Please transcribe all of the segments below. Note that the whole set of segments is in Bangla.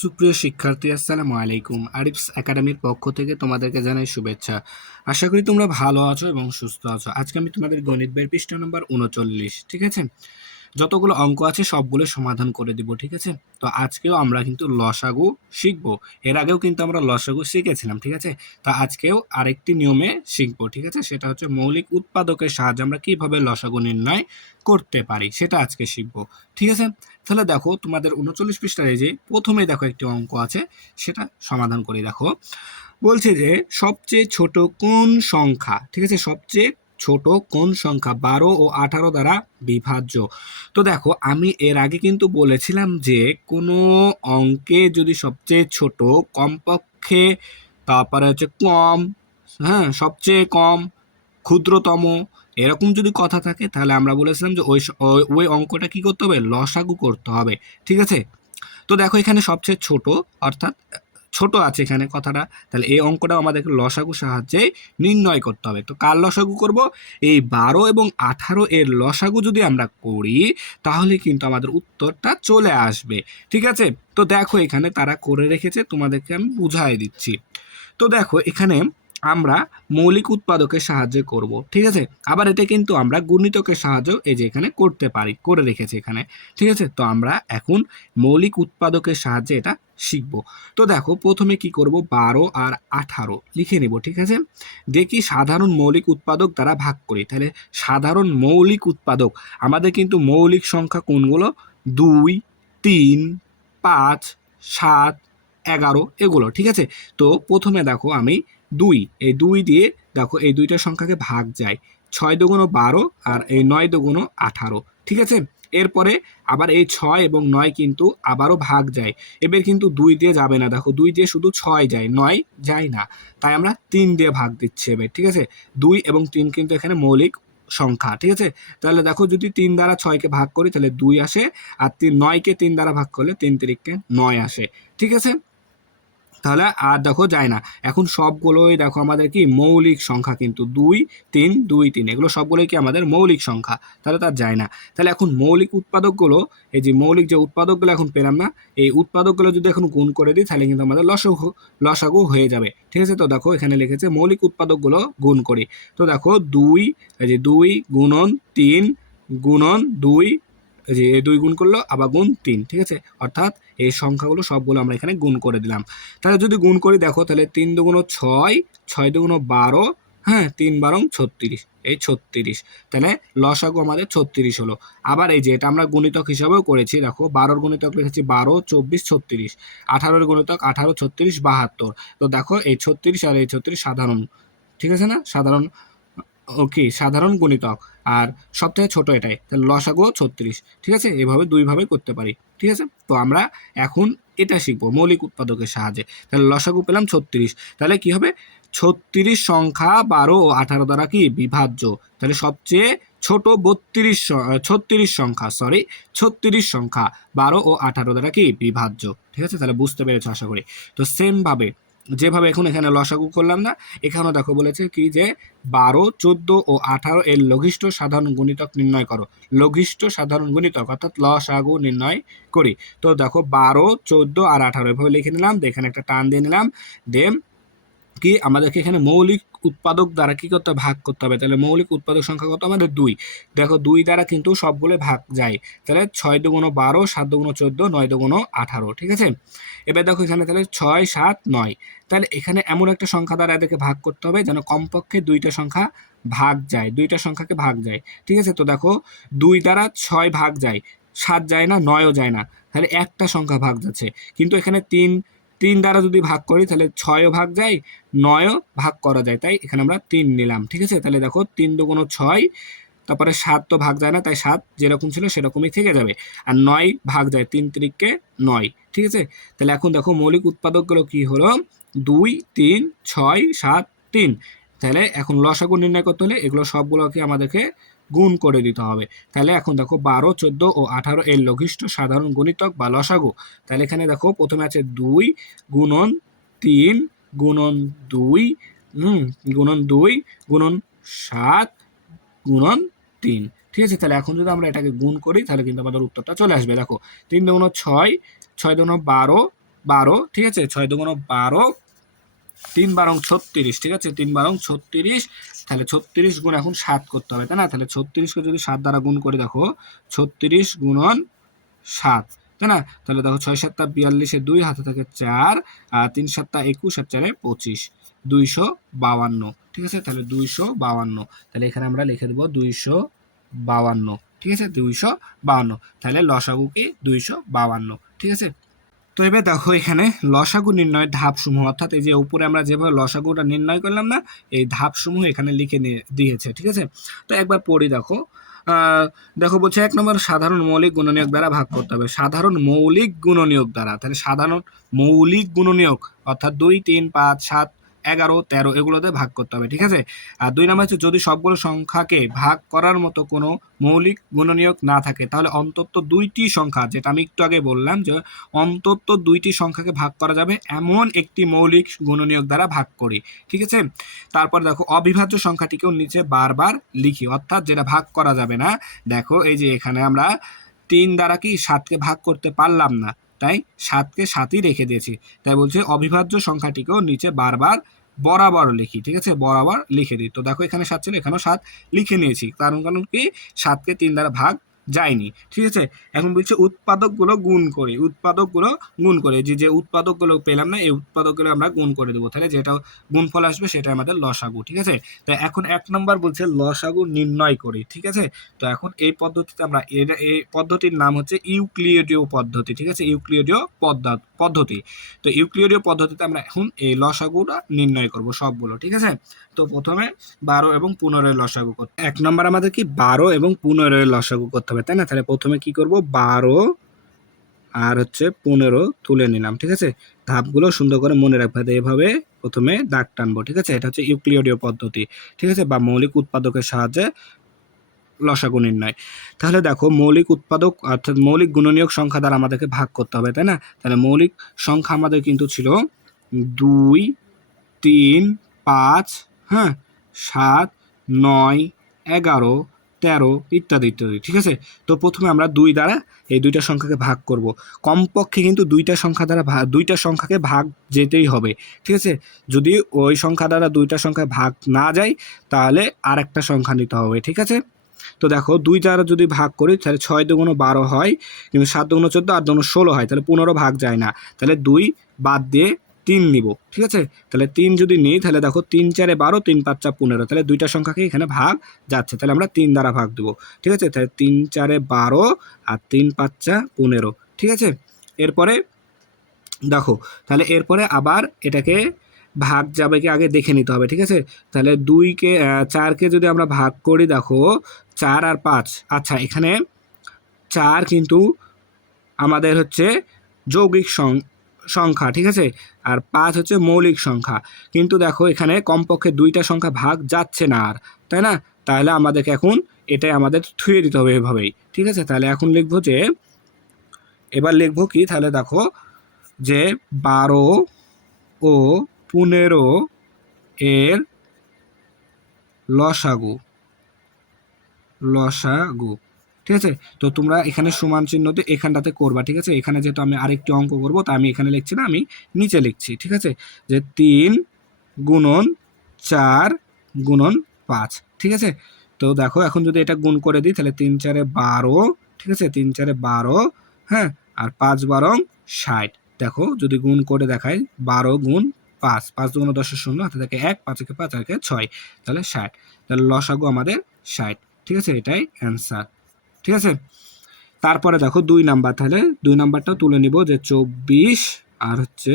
সুপ্রিয় শিক্ষার্থী, আসসালামু আলাইকুম। আরিফস একাডেমির পক্ষ থেকে তোমাদেরকে জানাই শুভেচ্ছা। আশা করি তোমরা ভালো আছো এবং সুস্থ আছো। আজকে আমি তোমাদের গণিত বইয়ের পৃষ্ঠা নম্বর 39, ঠিক আছে? যতগুলো অঙ্ক আছে সবগুলো সমাধান করে দিব, ঠিক আছে? তো আজকেও আমরা কিন্তু লসাগু শিখবো। এর আগেও কিন্তু আমরা লসাগু শিখেছিলাম, ঠিক আছে? তো আজকেও আরেকটি নিয়মে শিখবো, ঠিক আছে? সেটা হচ্ছে মৌলিক উৎপাদকের সাহায্যে আমরা কিভাবে লসাগু নির্ণয় করতে পারি সেটা আজকে শিখবো, ঠিক আছে? তাহলে দেখো তোমাদের 39 পৃষ্ঠার এই যে প্রথমে দেখো একটি অঙ্ক আছে, সেটা সমাধান করে দেখো। বলছে যে সবচেয়ে ছোট কোন সংখ্যা, ঠিক আছে, সবচেয়ে ছোট কোন সংখ্যা 12 ও 18 দ্বারা বিভাজ্য। তো দেখো আমি এর আগে কিন্তু বলেছিলাম যে কোনো অঙ্কে যদি সবচেয়ে ছোট, কমপক্ষে, তারপরে হচ্ছে কম, হ্যাঁ সবচেয়ে কম, ক্ষুদ্রতম, এরকম যদি কথা থাকে তাহলে আমরা বলেছিলাম যে ওই অঙ্কটা কি করতে হবে, লসাগু করতে হবে, ঠিক আছে? তো দেখো এখানে সবচেয়ে ছোট, অর্থাৎ ছোট আছে এখানে কথাটা, তাহলে এই অঙ্কটাও আমাদেরকে লসাগু সাহায্যে নির্ণয় করতে হবে। তো কার লসাগু করব? এই 12 এবং 18 এর লসাগু যদি আমরা করি তাহলে কিন্তু আমাদের উত্তরটা চলে আসবে, ঠিক আছে? তো দেখো এখানে তারা করে রেখেছে, তোমাদেরকে আমি বুঝাই দিচ্ছি। তো দেখো এখানে আমরা মৌলিক উৎপাদকের সাহায্যে করব, ঠিক আছে? আবার এটা কিন্তু আমরা গুণিতকের সাহায্যে এই যে এখানে করতে পারি, করে রেখেছি এখানে, ঠিক আছে? তো আমরা এখন মৌলিক উৎপাদকের সাহায্যে এটা শিখব। তো দেখো প্রথমে কি করব, 12 আর 18 লিখে নেব, ঠিক আছে? দেখি সাধারণ মৌলিক উৎপাদক দ্বারা ভাগ করি। তাহলে সাধারণ মৌলিক উৎপাদক আমাদের কিন্তু মৌলিক সংখ্যা কোনগুলো, 2, 3, 5, 7, 11 এগুলো, ঠিক আছে? তো প্রথমে দেখো আমি এই দুই দিয়ে দেখো এই দুইটা সংখ্যাকে ভাগ যায়, 6 দুগুণ 12 আর এই 9 দুগুণ 18, ঠিক আছে? এরপরে আবার এই 6 এবং 9 কিন্তু আবারও ভাগ যায়, এবার কিন্তু 2 দিয়ে যাবে না, দেখো 2 দিয়ে শুধু 6 যায়, 9 যায় না, তাই আমরা 3 দিয়ে ভাগ দিচ্ছি এবার, ঠিক আছে? 2 এবং 3 কিন্তু এখানে মৌলিক সংখ্যা, ঠিক আছে? তাহলে দেখো যদি 3 দ্বারা 6কে ভাগ করি তাহলে 2 আসে, আর 9কে 3 দ্বারা ভাগ করলে 3 তিরিকে 9 আসে, ঠিক আছে? তাহলে আর দেখো যায় না। এখন সবগুলোই দেখো আমাদের কি মৌলিক সংখ্যা, কিন্তু 2, 3, 2, 3 এগুলো সবগুলোই কি আমাদের মৌলিক সংখ্যা, তাহলে তার যায় না। তাহলে এখন মৌলিক উৎপাদকগুলো, এই যে মৌলিক যে উৎপাদকগুলো এখন পেলাম না, এই উৎপাদকগুলো যদি এখন গুণ করে দিই তাহলে কিন্তু আমাদের লসাগু হয়ে যাবে, ঠিক আছে? তো দেখো এখানে লিখেছে মৌলিক উৎপাদকগুলো গুণ করি। তো দেখো 2, এই যে 2 গুণন 3 গুণন 2, এই যে 2 গুণ করলো আবার গুণ 3, ঠিক আছে? অর্থাৎ এই সংখ্যাগুলো সবগুলো আমরা এখানে গুণ করে দিলাম। তাহলে যদি গুণ করি দেখো তাহলে 3 দুগুণ 6, 6 দুগুণ 12, হ্যাঁ 3 বারং 36, এই 36, তাহলে লসাগু আমাদের 36 হলো। আবার এই যে এটা আমরা গুণিতক হিসাবেও করেছি, দেখো 12 গুণিতক লিখেছি 12, 24, 36, 18 গুণিতক 18, 36, 72। তো দেখো এই 36 আর এই 36 সাধারণ, ঠিক আছে না? সাধারণ, ওকে, সাধারণ গুণিতক, আর সবথেকে ছোট এটাই, তাহলে লসাগু 36, ঠিক আছে? এভাবে দুইভাবে করতে পারি, ঠিক আছে? তো আমরা এখন এটা শিখবো মৌলিক উৎপাদকের সাহায্যে। তাহলে লসাগু পেলাম 36, তাহলে কি হবে, 36 সংখ্যা 12 ও 18 দ্বারা কি বিভাজ্য। তাহলে সবচেয়ে ছোট 36 সংখ্যা, 36 সংখ্যা 12 ও 18 দ্বারা কি বিভাজ্য, ঠিক আছে? তাহলে বুঝতে পেরেছো আশা করি। তো সেম ভাবে যেভাবে এখন এখানে লসাগু করলাম না, এখানেও দেখো বলেছে কি যে 12, 14 ও 18 এর লঘিষ্ঠ সাধারণ গুণিতক নির্ণয় করো। লঘিষ্ঠ সাধারণ গুণিতক অর্থাৎ লসাগু নির্ণয় করি। তো দেখো 12, 14 আর 18 এভাবে লিখে নিলাম, এখানে একটা টান দিয়ে নিলাম, দেন কি আমাদেরকে এখানে মৌলিক উৎপাদক দ্বারা কি করতে ভাগ করতে হবে। তাহলে মৌলিক উৎপাদক সংখ্যা কত আমাদের 2, দেখো 2 দ্বারা কিন্তু সবগুলো ভাগ যায়, তাহলে 6 দুগুণ 12, 7 দুগুণ 14, 9 দুগুণ 18, ঠিক আছে? এবার দেখো এখানে তাহলে 6, 7, 9, তাহলে এখানে এমন একটা সংখ্যা দ্বারা এদেরকে ভাগ করতে হবে যেন কমপক্ষে দুইটা সংখ্যা ভাগ যায়, দুইটা সংখ্যাকে ভাগ যায়, ঠিক আছে? তো দেখো 2 দ্বারা 6 ভাগ যায়, 7 যায় না, 9ও যায় না, তাহলে একটা সংখ্যা ভাগ যাচ্ছে। কিন্তু এখানে 3 দ্বারা যদি ভাগ করি তাহলে 6ও ভাগ যায়, 9ও ভাগ করা যায়, তাই এখানে আমরা 3 নিলাম, ঠিক আছে? তাহলে দেখো 3 দুগুণ 6, তারপরে 7 তো ভাগ যায় না, তাই 7 যেরকম ছিল সেরকমই থেকে যাবে, আর 9 ভাগ যায়, 3 তিরিকে 9, ঠিক আছে? তাহলে এখন দেখো মৌলিক উৎপাদকগুলো কি হলো, 2, 3, 6, 7, 3। তাহলে এখন লসাগু নির্ণয় করতে হলে এগুলো সবগুলোকে আমাদেরকে গুণ করে দিতে হবে। তাহলে এখন দেখো 12, 14 ও 18 এর লঘিষ্ঠ সাধারণ গুণিতক বা লসাগু। তাহলে এখানে দেখো প্রথমে আছে 2 গুণন 3 গুণন 2, গুণন 2 গুণন 7 গুণন 3, ঠিক আছে? তাহলে এখন যদি আমরা এটাকে গুণ করি তাহলে কিন্তু আমাদের উত্তরটা চলে আসবে। দেখো 3 দুগুণ 6, 6 দুগুণ 12, 12, ঠিক আছে, 6 দুগুণ 12, 3 বারং 36, ঠিক আছে, 3 বারং 36, তাহলে 36 গুণ এখন 7 করতে হবে, তাই না? তাহলে 36কে যদি 7 দ্বারা গুণ করে দেখো, 36 গুণন 7, তাই না? তাহলে দেখো 6 7 42, 2 হাতে থাকে 4, আর 3 7 21, আর 4 25, 252, ঠিক আছে, তাহলে 252, তাহলে এখানে আমরা লিখে দেবো 252, ঠিক আছে, 252, তাহলে লসাগু কি 252, ঠিক আছে। তো এবার দেখো এখানে লসাগু নির্ণয়ের ধাপসমূহ, অর্থাৎ এই যে উপরে আমরা যেভাবে লসাগুটা নির্ণয় করলাম না, এই ধাপসমূহ এখানে লিখে দিয়েছে, ঠিক আছে। তো একবার পড়ি দেখো। দেখো বলছে 1 নম্বর সাধারণ মৌলিক গুণনীয়ক দ্বারা ভাগ করতে হবে। সাধারণ মৌলিক গুণনীয়ক দ্বারা, তাহলে সাধারণ মৌলিক গুণনীয়ক অর্থাৎ 2 3 5 7 11 13 এগুলোতে ভাগ করতে হবে, ঠিক আছে। আর 2 নম্বর হচ্ছে যদি সবগুলো সংখ্যাকে ভাগ করার মতো কোনো মৌলিক গুণনীয়ক না থাকে তাহলে অন্তত 2টি সংখ্যা, যেটা আমি একটু আগে বললাম যে অন্তত 2টি সংখ্যাকে ভাগ করা যাবে এমন একটি মৌলিক গুণনীয়ক দ্বারা ভাগ করি, ঠিক আছে। তারপর দেখো অবিভাজ্য সংখ্যাটিকেও নিচে বারবার লিখি, অর্থাৎ যেটা ভাগ করা যাবে না। দেখো এই যে এখানে আমরা 3 দ্বারা কি 7কে ভাগ করতে পারলাম না, তাই 7কে 7ই রেখে দিয়েছি, তাই বলছে অবিভাজ্য সংখ্যাটিকেও নিচে বারবার বরাবর লিখি, ঠিক আছে, বরাবর লিখে দিই। তো দেখো এখানে 7 ছিল, এখানেও 7 লিখে নিয়েছি, কারণ কি 7কে 3 দ্বারা ভাগ যায়নি, ঠিক আছে। এখন বলছে উৎপাদকগুলো গুণ করি, উৎপাদকগুলো গুণ করে যে উৎপাদকগুলো পেলাম না এই উৎপাদকগুলো আমরা গুণ করে দেবো, তাহলে যেটা গুণফল আসবে সেটা আমাদের লসাগু, ঠিক আছে। তো এখন 1 নম্বর বলছে লসাগু নির্ণয় করি, ঠিক আছে। তো এখন এই পদ্ধতিতে আমরা এই পদ্ধতির নাম হচ্ছে ইউক্লিডীয় পদ্ধতি, ঠিক আছে, ইউক্লিডীয় পদ্ধতি। তো ইউক্লিডীয় পদ্ধতিতে আমরা এখন এই লসাগুটা নির্ণয় করব সবগুলো, ঠিক আছে। তো প্রথমে 12 এবং 15 লসাগু করতে, 1 নম্বর আমাদের কি 12 এবং 15 লসাগু করতে হবে, তাই না? তাহলে প্রথমে কি করব, 12 আর হচ্ছে 15 তুলে নিলাম, ঠিক আছে। ধাপগুলো সুন্দর করে মনে রাখবে, এভাবে প্রথমে দাগ টানবো, ঠিক আছে। এটা হচ্ছে ইউক্লিডীয় পদ্ধতি, ঠিক আছে, বা মৌলিক উৎপাদকের সাহায্যে লসাগু নির্ণয়। তাহলে দেখো মৌলিক উৎপাদক অর্থাৎ মৌলিক গুণনীয়ক সংখ্যা দ্বারা আমাদেরকে ভাগ করতে হবে, তাই না? তাহলে মৌলিক সংখ্যা আমাদের কিন্তু ছিল 2 3 5, হ্যাঁ, 7 9 11 13 ইত্যাদি ইত্যাদি, ঠিক আছে। তো প্রথমে আমরা 2 দ্বারা এই দুইটা সংখ্যাকে ভাগ করব, কমপক্ষে কিন্তু দুইটা সংখ্যা দ্বারা দুইটা সংখ্যাকে ভাগ যেতেই হবে, ঠিক আছে। যদি ওই সংখ্যা দ্বারা দুইটা সংখ্যা ভাগ না যায় তাহলে আর একটা সংখ্যা নিতে হবে, ঠিক আছে। তো দেখো 2 দ্বারা যদি ভাগ করি তাহলে 6 দুগুণ 12 হয়, কিন্তু 7 দুগুণ 14, 8 দুগুণ 16 হয়, তাহলে 15 ভাগ যায় না, তাহলে 2 বাদ দিয়ে 3 নিব, ঠিক আছে। তাহলে 3 যদি নিই তাহলে দেখো 3 4 12, 3 5 15, তাহলে দুইটা সংখ্যাকে এখানে ভাগ যাচ্ছে, তাহলে আমরা 3 দ্বারা ভাগ দেবো, ঠিক আছে। তাহলে 3 4 12 আর 3 5 15, ঠিক আছে। এরপরে দেখো তাহলে এরপরে আবার এটাকে ভাগ যাবে কি আগে দেখে নিতে হবে, ঠিক আছে। তাহলে 4কে যদি আমরা ভাগ করি, দেখো 4 আর 5, আচ্ছা এখানে 4 কিন্তু আমাদের হচ্ছে যৌগিক সংখ্যা, ঠিক আছে, আর 5 হচ্ছে মৌলিক সংখ্যা, কিন্তু দেখো এখানে কমপক্ষে দুইটা সংখ্যা ভাগ যাচ্ছে না আর, তাই না? তাহলে আমাদেরকে এখন এটাই আমাদের থুয়ে দিতে হবে এভাবেই, ঠিক আছে। তাহলে এখন লিখবো যে, এবার লিখবো কি, তাহলে দেখো যে 12 ও 15 এর লসাগু, ঠিক আছে। তো তোমরা এখানে সমান চিহ্ন দিয়ে এখানটাতে করবা, ঠিক আছে। এখানে যেহেতু আমি আরেকটি অঙ্ক করবো তা আমি এখানে লিখছি না, আমি নিচে লিখছি, ঠিক আছে, যে 3 গুণন 4 গুণন 5, ঠিক আছে। তো দেখো এখন যদি এটা গুণ করে দিই তাহলে 3 4 12, ঠিক আছে, 3 4 12, হ্যাঁ, আর 5 12 60, দেখো যদি গুণ করে দেখাই 12 গুণ 5, 5 দুগুণ 10 শূন্য, হাতে থাকে 1, 5 একে 5 আর 6, তাহলে 60, তাহলে লসাগু আমাদের 60, ঠিক আছে, এটাই অ্যান্সার, ঠিক আছে। তারপরে দেখো 2 নাম্বার, তাহলে 2 নাম্বারটাও তুলে নিব, যে 24 আর হচ্ছে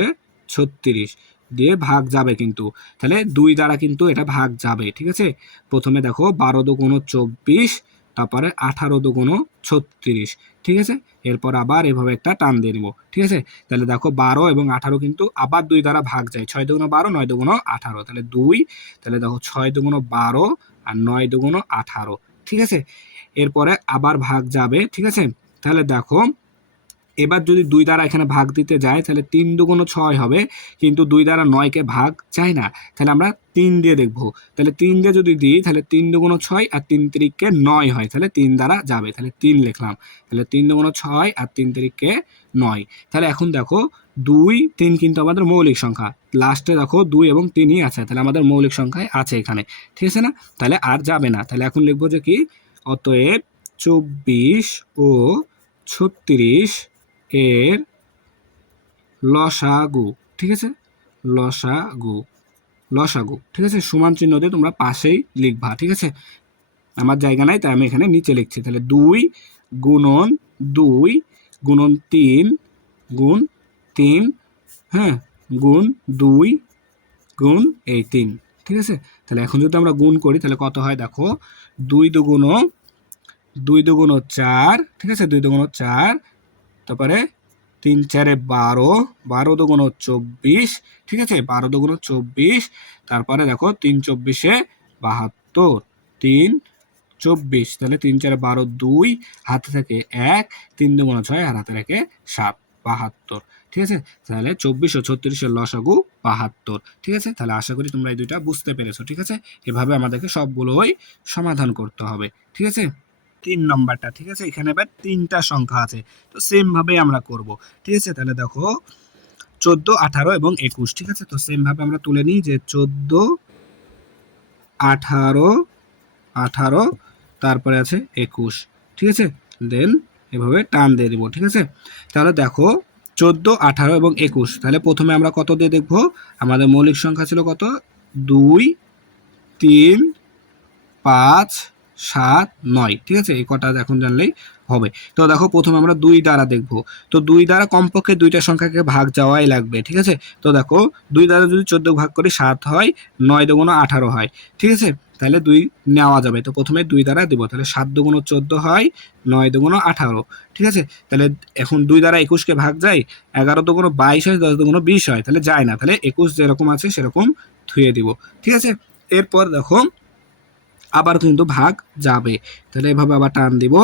36 দিয়ে ভাগ যাবে, কিন্তু তাহলে 2 দ্বারা কিন্তু এটা ভাগ যাবে, ঠিক আছে। প্রথমে দেখো 12 দুগুণ 24, তারপরে 18 দুগুণ 36, ঠিক আছে। এরপর আবার এভাবে একটা টান দিয়ে নিব, ঠিক আছে। তাহলে দেখো 12 এবং 18 কিন্তু আবার 2 দ্বারা ভাগ যায়, 6 দুগুণ 12, 9 দুগুণ 18, তাহলে 2, তাহলে দেখো 6 দুগুণ 12 আর 9 দুগুণ 18, ঠিক আছে। এরপরে আবার ভাগ যাবে, ঠিক আছে। তাহলে দেখো এবার যদি 2 দ্বারা এখানে ভাগ দিতে যায় তাহলে 3 দুগুণ 6 হবে, কিন্তু 2 দ্বারা 9কে ভাগ যায় না, তাহলে আমরা 3 দিয়ে দেখবো, তাহলে 3 দিয়ে যদি দিই তাহলে 3 দুগুণ 6 আর 3 তিরিকে 9 হয়, তাহলে 3 দ্বারা যাবে, তাহলে 3 লিখলাম, তাহলে 3 দুগুণ 6 আর 3 তিরিকে 9, তাহলে এখন দেখো 2 3 কিন্তু আমাদের মৌলিক সংখ্যা, লাস্টে দেখো 2 এবং 3ই আছে, তাহলে আমাদের মৌলিক সংখ্যায় আছে এখানে, ঠিক আছে না? তাহলে আর যাবে না, তাহলে এখন লিখবো যে কি, অতএব 24 ও 36 এর লসাগু, ঠিক আছে, লসাগু, লসাগু, ঠিক আছে, সমান চিহ্ন দিয়ে তোমরা পাশেই লিখবা, ঠিক আছে। আমার জায়গা নাই তাই আমি এখানে নিচে লিখছি। তাহলে 2 গুণন 2 গুণন 3 গুণ 3, হ্যাঁ, গুণ 2 গুণ এই 3, ঠিক আছে। তাহলে এখন যদি আমরা গুণ করি তাহলে কত হয় দেখো, 2 দুগুণ 4, ঠিক আছে, 2 দুগুণ 4, তারপরে 3 4 12, 12 দুগুণ 24, ঠিক আছে, 12 দুগুণ 24, তারপরে দেখো 3 24 72, 3 24, তাহলে 3 4 12, 2 হাতে থাকে 1, 3 দুগুণ 6 আর হাতে থাকে 7, 72, ঠিক আছে। তাহলে 24 ও 36 এর লসাগু 72, ঠিক আছে। তাহলে আশা করি তোমরা এই দুইটা বুঝতে পেরেছো, ঠিক আছে। এভাবে আমাদেরকে সবগুলোই সমাধান করতে হবে, ঠিক আছে। 3 নম্বরটা, ঠিক আছে, এখানে এবার 3টা সংখ্যা আছে, তো সেম ভাবে আমরা করব, ঠিক আছে। তাহলে দেখো 14 18 এবং 21, ঠিক আছে, তো সেম ভাবে আমরা তুলে নিই যে 14 18 18, তারপরে আছে 21, ঠিক আছে, দেন এভাবে টান দিয়ে দিব, ঠিক আছে। তাহলে দেখো 14 18 এবং 21, তাহলে প্রথমে আমরা কত দিয়ে দেখব, আমাদের মৌলিক সংখ্যা ছিল কত, 2 3 5 7 9, ঠিক আছে, এই কটা এখন জানলেই হবে। তো দেখো প্রথমে আমরা 2 দ্বারা দেখব, তো 2 দ্বারা কমপক্ষে দুইটা সংখ্যাকে ভাগ যাওয়াই লাগবে, ঠিক আছে। তো দেখো 2 দ্বারা যদি 14 ভাগ করি 7 হয়, 9 দুগুণ 18 হয়, ঠিক আছে, তাহলে 2 নেওয়া যাবে। তো প্রথমে 2 দ্বারা দেব, তাহলে 7 দুগুণ 14 হয়, 9 দুগুণ 18, ঠিক আছে। তাহলে এখন 2 দ্বারা 21কে ভাগ যায়, 11 দুগুণ 22 হয়, 10 দুগুণ 20 হয়, তাহলে যায় না, তাহলে 21 যেরকম আছে সেরকম থুয়ে দিব, ঠিক আছে। এরপর দেখো আবার কিন্তু ভাগ যাবে, তাহলে এভাবে আবার টান দিব।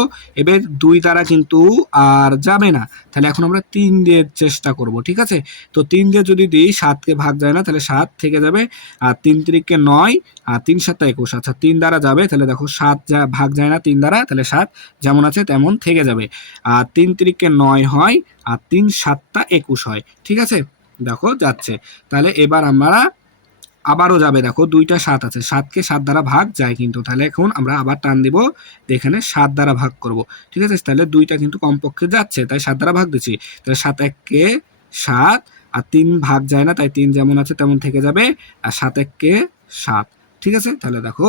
এবার 2 দ্বারা কিন্তু আর যাবে না, তাহলে এখন আমরা 3 দিয়ে চেষ্টা করব, ঠিক আছে। তো 3 দিয়ে যদি দিই 7কে ভাগ যায় না, তাহলে 7 থেকে যাবে, আর 3 3কে 9, আর 3 7 21, আচ্ছা 3 দ্বারা যাবে, তাহলে দেখো 7 ভাগ যায় না 3 দ্বারা, তাহলে 7 যেমন আছে তেমন থেকে যাবে, আর 3 3কে 9 হয়, আর 3 7 21 হয়, ঠিক আছে, দেখো যাচ্ছে। তাহলে এবার আমরা আবারও যাবে, দেখো 2টা 7 আছে, 7কে 7 দ্বারা ভাগ যায় কিন্তু, তাহলে এখন আমরা আবার টান দিব, এখানে 7 দ্বারা ভাগ করব, ঠিক আছে। তাহলে 2টা কিন্তু কমপক্ষে যাচ্ছে, তাই 7 দ্বারা ভাগ দিচ্ছি, তাহলে 7 1কে 7, আর 3 ভাগ যায় না, তাই 3 যেমন আছে তেমন থেকে যাবে, আর 7 1কে 7, ঠিক আছে। তাহলে দেখো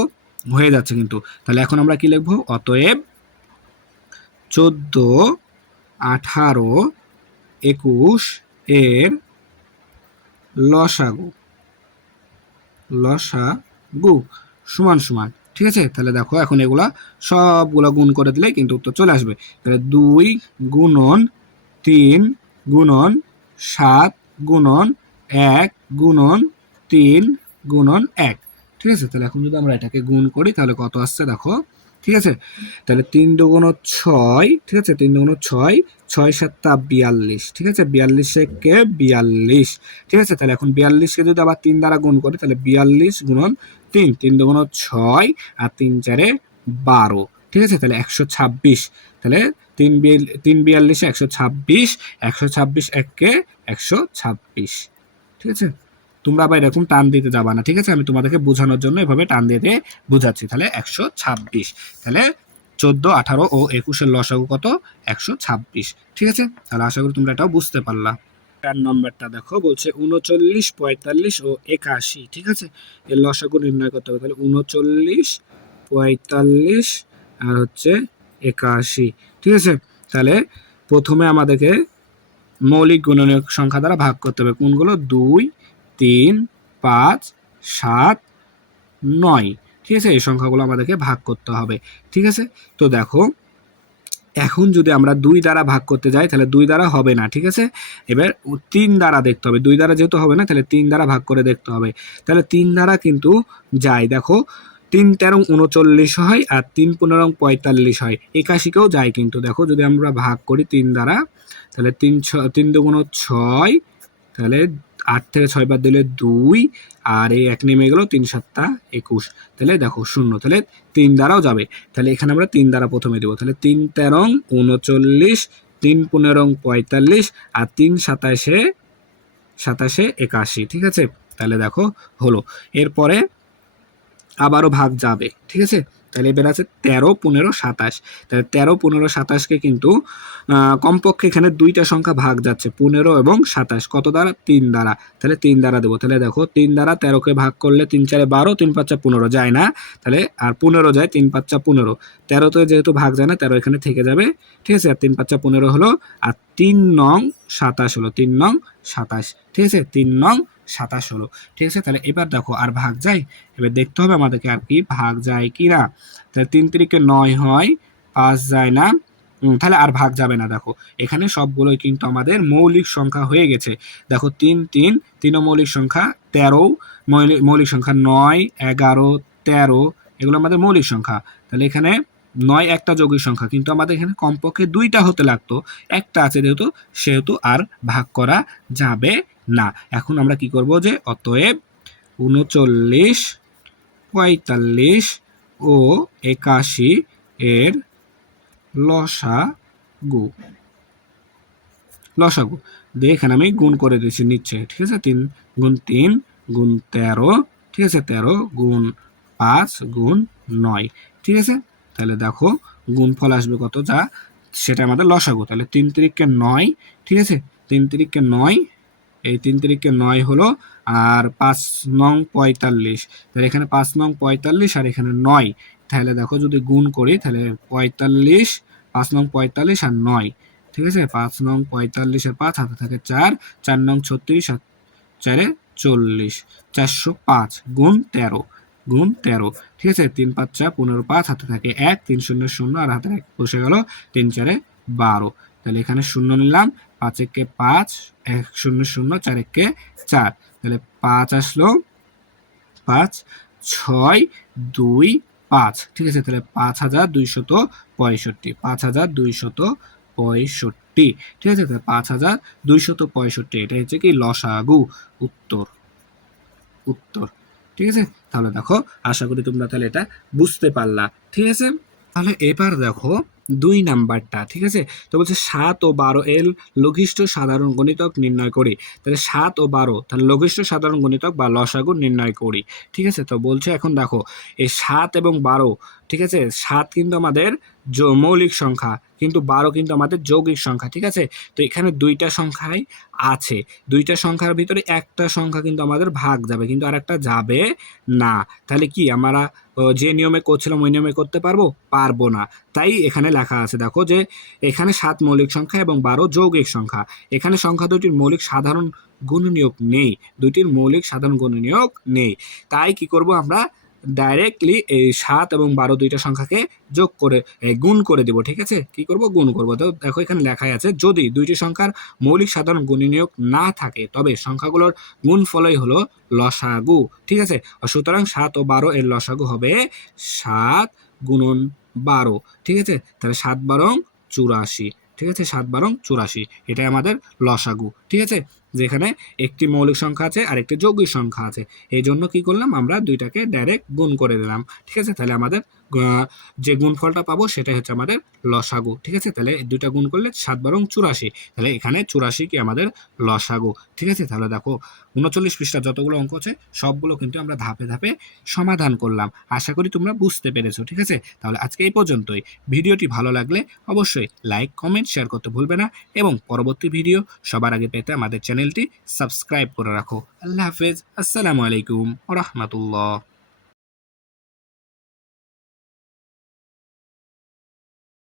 হয়ে যাচ্ছে কিন্তু, তাহলে এখন আমরা কি লিখবো, অতএব 14 18 21 এর লসাগু, লসাগু সমান সমান, ঠিক আছে। তাহলে দেখো এখন এগুলা সবগুলা গুণ করে দিলে কিন্তু উত্তর চলে আসবে। তাহলে 2 গুণন 3 গুণন 7 গুণন 1 গুণন 3 গুণন 1, ঠিক আছে। তাহলে এখন যদি আমরা এটাকে গুণ করি তাহলে কত আসছে দেখো, ঠিক আছে। তাহলে 3 দুগুণ 6, ঠিক আছে, 3 দুগুণ 6, 6 7 42, ঠিক আছে, 42কে 42, ঠিক আছে। তাহলে এখন 42কে যদি আবার 3 দ্বারা গুণ করি তাহলে 42 গুণন 3, 3 দুগুণ 6, আর 3 4 12, ঠিক আছে, তাহলে 126, তাহলে 3 42 126, 126 1কে 126, ঠিক আছে। তোমরা আবার এরকম টান দিতে যাবা না, ঠিক আছে, আমি তোমাদেরকে বোঝানোর জন্য এভাবে টান দিয়ে দিয়ে বুঝাচ্ছি। তাহলে 126, তাহলে 14 18 ও 21 এর লসাগু কত, 126, ঠিক আছে। তাহলে আশা করি তোমরা এটাও বুঝতে পারলা। 4 নম্বরটা দেখো বলছে 39 45 ও 81, ঠিক আছে, এর লসাগু নির্ণয় করতে হবে। তাহলে 39 45 আর হচ্ছে 81, ঠিক আছে। তাহলে প্রথমে আমাদেরকে মৌলিক গুণনীয়ক সংখ্যা দ্বারা ভাগ করতে হবে, কোনগুলো, 2 3 5 7 9, ঠিক আছে, এই সংখ্যাগুলো আমাদেরকে ভাগ করতে হবে, ঠিক আছে। তো দেখো এখন যদি আমরা 2 দ্বারা ভাগ করতে যাই তাহলে 2 দ্বারা হবে না, ঠিক আছে। এবার 3 দ্বারা দেখতে হবে, 2 দ্বারা যেহেতু হবে না তাহলে 3 দ্বারা ভাগ করে দেখতে হবে। তাহলে 3 দ্বারা কিন্তু যায়, দেখো 3 13 39 হয়, আর 3 15 45 হয়, 81কেও যায় কিন্তু, দেখো যদি আমরা ভাগ করি 3 দ্বারা তাহলে 3 দুগুণ 6, তাহলে 8 থেকে 6 বাদ দিলে 2, আর এই 1 নেমে গেল, 3 7 21, তাহলে দেখো 0, তাহলে 3 দ্বারাও যাবে। তাহলে এখানে আমরা 3 দ্বারা প্রথমে দেবো, তাহলে 3 13 39, 3 15 45, আর 3 27 27 81, ঠিক আছে। তাহলে দেখো হলো। এরপরে আবারও ভাগ যাবে, ঠিক আছে। তাহলে এবার আছে 13 15 27। তাহলে 13 15 27কে কিন্তু কমপক্ষে এখানে দুইটা সংখ্যা ভাগ যাচ্ছে, 15 এবং 27। কত দ্বারা? 3 দ্বারা। তাহলে 3 দ্বারা দেবো। তাহলে দেখো 3 দ্বারা 13কে ভাগ করলে 3 4 12, 3 5 15 যায় না। তাহলে আর 15 যায়, 3 5 15। 13তে যেহেতু ভাগ যায় না, 13 এখানে থেকে যাবে, ঠিক আছে। আর 3 5 15 হলো, আর 3 নং 27 হলো, 3 নং 27, ঠিক আছে। 3 নং 27 হলো, ঠিক আছে। তাহলে এবার দেখো আর ভাগ যায়, এবার দেখতে হবে আমাদেরকে আর কি ভাগ যায় কি না। তাহলে 3 3 9 হয়, 5 যায় না, তাহলে আর ভাগ যাবে না। দেখো এখানে সবগুলোই কিন্তু আমাদের মৌলিক সংখ্যা হয়ে গেছে। দেখো 3 3 3ও মৌলিক সংখ্যা, 13 মৌলিক সংখ্যা, 9 11 13 এগুলো আমাদের মৌলিক সংখ্যা। তাহলে এখানে 9 একটা যৌগিক সংখ্যা, কিন্তু আমাদের এখানে কমপক্ষে দুইটা হতে লাগতো, একটা আছে যেহেতু, সেহেতু আর ভাগ করা যাবে না। এখন আমরা কি করব, যে অতএব 39 45 ও 81 এর লসাগু দিয়ে এখানে আমি গুণ করে দিচ্ছি নিচ্ছে, ঠিক আছে। 3 গুণ 3 গুণ 13, ঠিক আছে। 13 গুণ 5 গুণ 9, ঠিক আছে। তাহলে দেখো গুণফল আসবে কত, যা সেটা আমাদের লসাগু। তাহলে 3 3 9, ঠিক আছে। 3 3 9, এই 3 3 9 হলো, আর 5 নং 45। তাহলে এখানে 5 নং 45 আর এখানে 9। তাহলে দেখো যদি গুণ করি, তাহলে 45, 5 নং 45 আর 9, ঠিক আছে। 5 নং 45 আর 5 হাতে থাকে 4, 4 নং 36 আর 4 40, 405 গুণ 13 গুণ 13, ঠিক আছে। 3 5 15 5 হাতে থাকে 1, 3 0 0 আর হাতে বসে গেল 3 4 12। তাহলে এখানে শূন্য নিলাম, 5 1 5, 1 0 0, 4 1 4। তাহলে 5 আসলো, 5 6 2 5, ঠিক আছে। তাহলে 5265, 5265, ঠিক আছে। তাহলে 5265, এটা হচ্ছে কি লসাগু, উত্তর উত্তর, ঠিক আছে। তাহলে দেখো আশা করি তোমরা তাহলে এটা বুঝতে পারলা, ঠিক আছে। তাহলে এবার দেখো 2 নাম্বারটা, ঠিক আছে। তো বলছে 7 ও 12 এর লঘিষ্ঠ সাধারণ গুণিতক নির্ণয় করি। তাহলে 7 ও 12 তাহলে লঘিষ্ঠ সাধারণ গুণিতক বা লসাগু নির্ণয় করি, ঠিক আছে। তো বলছে এখন দেখো এই 7 এবং 12, ঠিক আছে। 7 কিন্তু আমাদের মৌলিক সংখ্যা, কিন্তু 12 কিন্তু আমাদের যৌগিক সংখ্যা, ঠিক আছে। তো এখানে দুইটা সংখ্যাই আছে, দুইটা সংখ্যার ভিতরে একটা সংখ্যা কিন্তু আমাদের ভাগ যাবে, কিন্তু আর একটা যাবে না। তাহলে কি আমরা যে নিয়মে করছিলাম ওই নিয়মে করতে পারবো না। তাই এখানে লেখা আছে, দেখো যে এখানে 7 মৌলিক সংখ্যা এবং 12 যৌগিক সংখ্যা। এখানে সংখ্যা দুটির মৌলিক সাধারণ গুণনীয়ক নেই, দুটির মৌলিক সাধারণ গুণনীয়ক নেই। তাই কি করব আমরা, ডাইরেক্টলি এই 7 এবং 12 দুইটা সংখ্যাকে যোগ করে গুণ করে দেব, ঠিক আছে। কি করব, গুণ করব। তো দেখো এখানে লেখাই আছে, যদি দুইটি সংখ্যার মৌলিক সাধারণ গুণনীয়ক না থাকে তবে সংখ্যাগুলোর গুণফলই হলো লসাগু, ঠিক আছে। সুতরাং 7 ও 12 এর লসাগু হবে 7 গুণন 12, ঠিক আছে। তাহলে 7 12 84, ঠিক আছে। 7 12 84, এটাই আমাদের লসাগু, ঠিক আছে। যেখানে একটি মৌলিক সংখ্যা আছে আর একটি যৌগিক সংখ্যা আছে, এই জন্য কি করলাম, আমরা দুইটাকে ডাইরেক্ট গুণ করে দিলাম, ঠিক আছে। তাহলে আমাদের যে গুণফলটা পাবো সেটাই হচ্ছে আমাদের লসাগু, ঠিক আছে। তাহলে দুইটা গুণ করলে 7 12 84, তাহলে এখানে 84 কি আমাদের লসাগু, ঠিক আছে। তাহলে দেখো 39 পৃষ্ঠা যতগুলো অঙ্ক আছে সবগুলো কিন্তু আমরা ধাপে ধাপে সমাধান করলাম। আশা করি তোমরা বুঝতে পেরেছো, ঠিক আছে। তাহলে আজকে এই পর্যন্তই। ভিডিওটি ভালো লাগলে অবশ্যই লাইক কমেন্ট শেয়ার করতে ভুলবে না, এবং পরবর্তী ভিডিও সবার আগে পেতে আমাদের চ্যানেলটি সাবস্ক্রাইব করে রাখো। আল্লাহ হাফেজ, আসসালামু আলাইকুম ওয়া রাহমাতুল্লাহ।